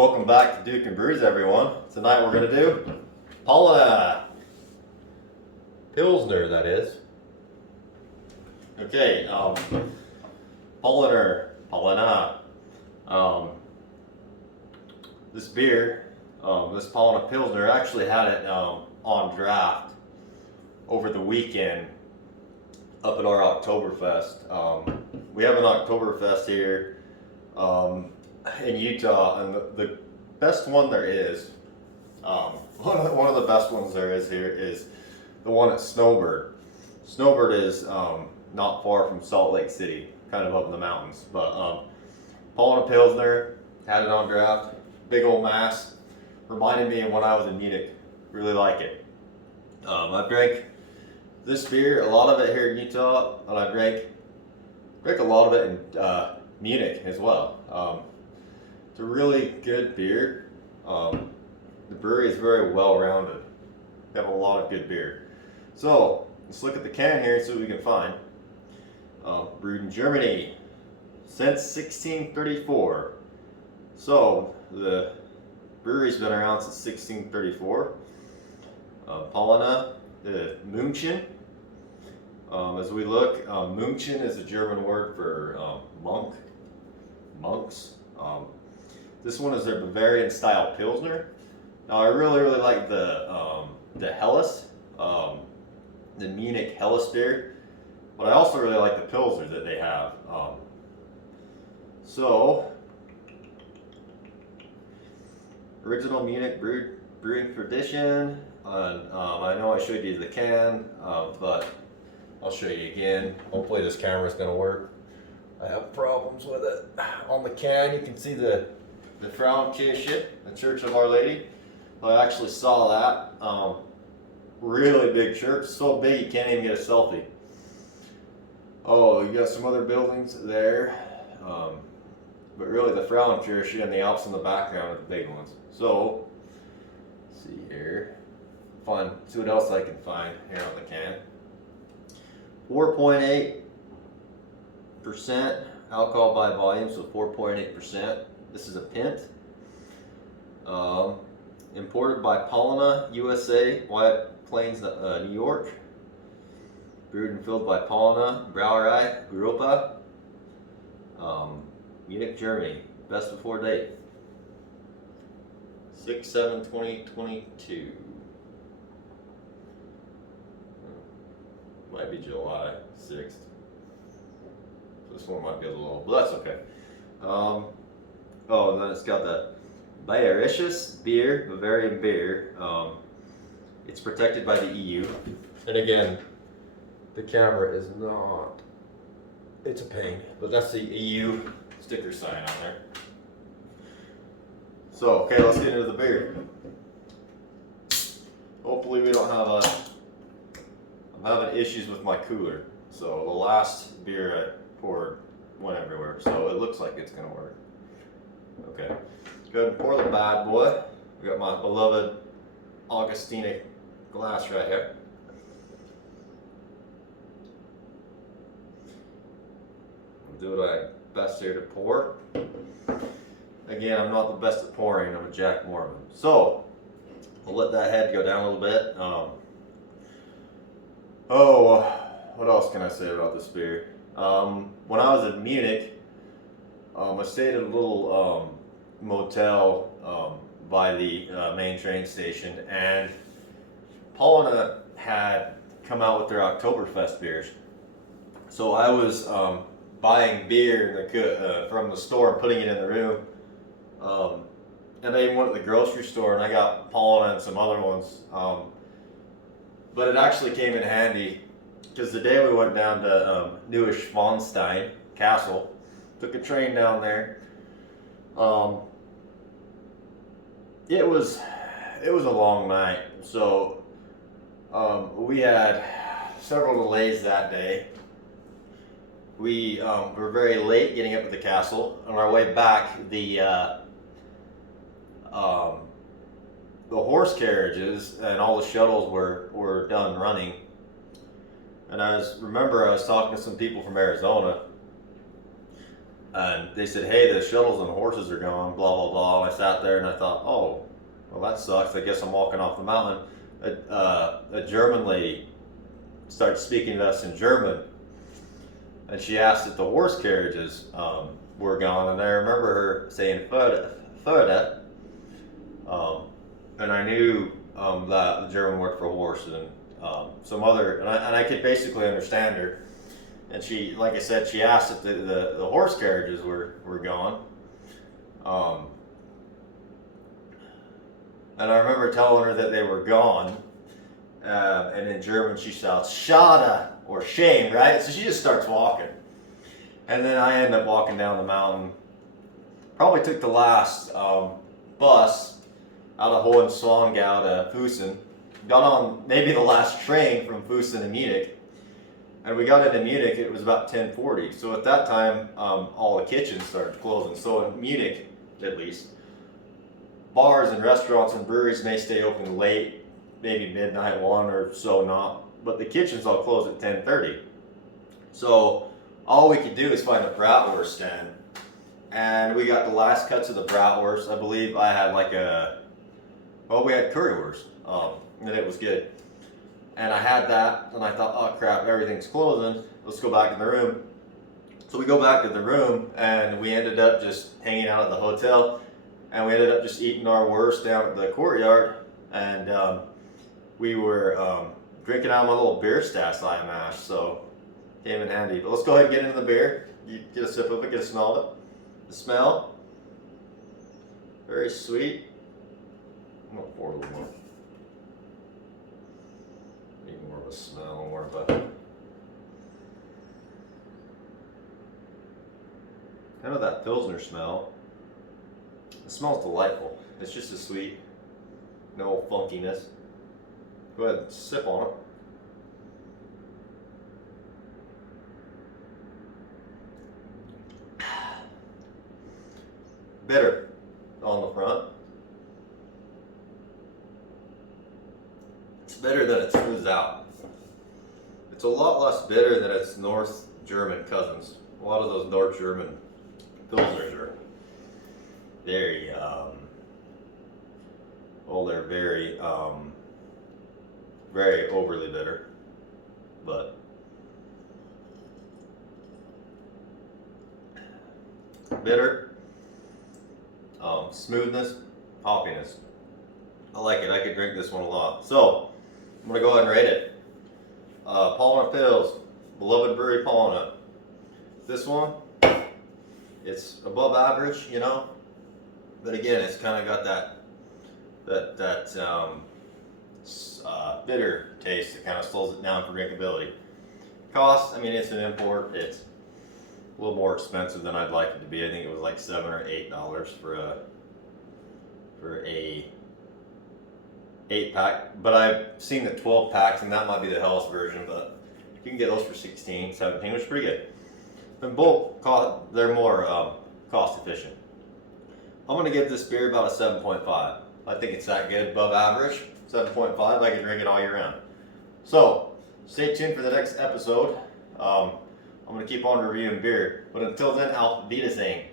Welcome back to Duke and Brews, everyone. Tonight we're going to do Paulaner. Pilsner, that is. Okay, Paulaner. This beer, this Paulaner Pilsner, actually had it on draft over the weekend up at our Oktoberfest. We have an Oktoberfest here in Utah, and the best one there is, one of the best ones there is here is the one at Snowbird. Snowbird is not far from Salt Lake City, kind of up in the mountains. But Paulaner Pilsner, had it on draft, big old mass, reminded me of when I was in Munich. Really like it. I drank this beer, a lot of it here in Utah, and I drank a lot of it in Munich as well. It's a really good beer. The brewery is very well-rounded. They have a lot of good beer. So let's look at the can here and see what we can find. Brewed in Germany since 1634. So the brewery's been around since 1634. Paulaner, München. As we look, München is a German word for monks. This one is their Bavarian style Pilsner. Now I really like the Helles, the Munich Helles beer, but I also really like the Pilsner that they have. So original Munich brewing tradition, and I know I showed you the can, but I'll show you again. Hopefully this camera's gonna work. I have problems with it. On the can you can see the Frauenkirche, the Church of Our Lady. I actually saw that. Really big church, so big you can't even get a selfie. Oh, you got some other buildings there. But really the Frauenkirche and the Alps in the background are the big ones. So, let's see here. See what else I can find here on the can. 4.8% alcohol by volume, so 4.8%. This is a pint. Imported by Paulaner, USA, White Plains, New York. Brewed and filled by Paulaner Brauerei Gruppe, Munich, Germany. Best before date. 6/7/2022. Might be July 6th. This one might be a little old, but that's okay. Oh, and then it's got that Bayerisches Bier, Bavarian beer. It's protected by the EU. And again, the camera is not, it's a pain, but that's the EU sticker sign on there. So, okay, let's get into the beer. Hopefully we don't have I'm having issues with my cooler. So the last beer I poured went everywhere. So it looks like it's gonna work. Okay, go ahead and pour the bad boy. I got my beloved Augustina glass right here. I'll do what I best here to pour. Again, I'm not the best at pouring. I'm a Jack Mormon. So I'll let that head go down a little bit. What else can I say about this beer? When I was in Munich, I stayed at a little motel by the main train station, and Paulaner had come out with their Oktoberfest beers. So I was buying beer from the store and putting it in the room. And I even went to the grocery store and I got Paulaner and some other ones. But it actually came in handy because the day we went down to Neuschwanstein Castle, took a train down there. It was a long night, so we had several delays that day. We were very late getting up to the castle. On our way back, the horse carriages and all the shuttles were done running. And I was talking to some people from Arizona, And they said, hey, the shuttles and the horses are gone, blah, blah, blah. And I sat there and I thought, oh, well, that sucks. I guess I'm walking off the mountain. A German lady started speaking to us in German. And she asked if the horse carriages were gone. And I remember her saying, Förde. And I knew that the German word for horse and some other, and I could basically understand her. And she, like I said, she asked if the horse carriages were gone. And I remember telling her that they were gone. And in German she shouts, Schade, or shame, right? So she just starts walking. And then I end up walking down the mountain. Probably took the last bus out of Hohenzollern to Fussen. Got on maybe the last train from Fussen to Munich. And we got into Munich, it was about 10:40. So at that time, all the kitchens started closing. So in Munich, at least, bars and restaurants and breweries may stay open late, maybe midnight, 1 or so not. But the kitchens all close at 10:30. So all we could do is find a bratwurst stand. And we got the last cuts of the bratwurst. I believe I had we had currywurst, and it was good. And I had that, and I thought, oh crap, everything's closing. Let's go back in the room. So we go back to the room, and we ended up just hanging out at the hotel, and we ended up just eating our wurst down at the courtyard, and we were drinking out of my little beer stash I mashed, so came in handy. But let's go ahead and get into the beer. You get a sip of it, get a smell of it. The smell, very sweet. I'm gonna pour a little more. Need more of a smell, more of a kind of that Pilsner smell. It smells delightful. It's just a sweet, no funkiness. Go ahead and sip on it. Bitter on the front. It's bitter than it smooths out. It's a lot less bitter than its North German cousins. A lot of those North German Pilsners are very, they're very overly bitter. But bitter. Smoothness, hoppiness. I like it. I could drink this one a lot. So, I'm going to go ahead and rate it. Paulaner Pils, beloved brewery Paulaner. This one, it's above average, you know. But again, it's kind of got that bitter taste that kind of slows it down for drinkability. Cost, I mean, it's an import. It's a little more expensive than I'd like it to be. I think it was like $7 or $8 for a 8-pack. But I've seen the 12 packs, and that might be the Hell's version. But you can get those for 16, 17, which is pretty good. And both they're more cost efficient. I'm gonna give this beer about a 7.5. I think it's that good, above average. 7.5. I can drink it all year round. So stay tuned for the next episode. I'm going to keep on reviewing beer. But until then, auf Wiedersehen.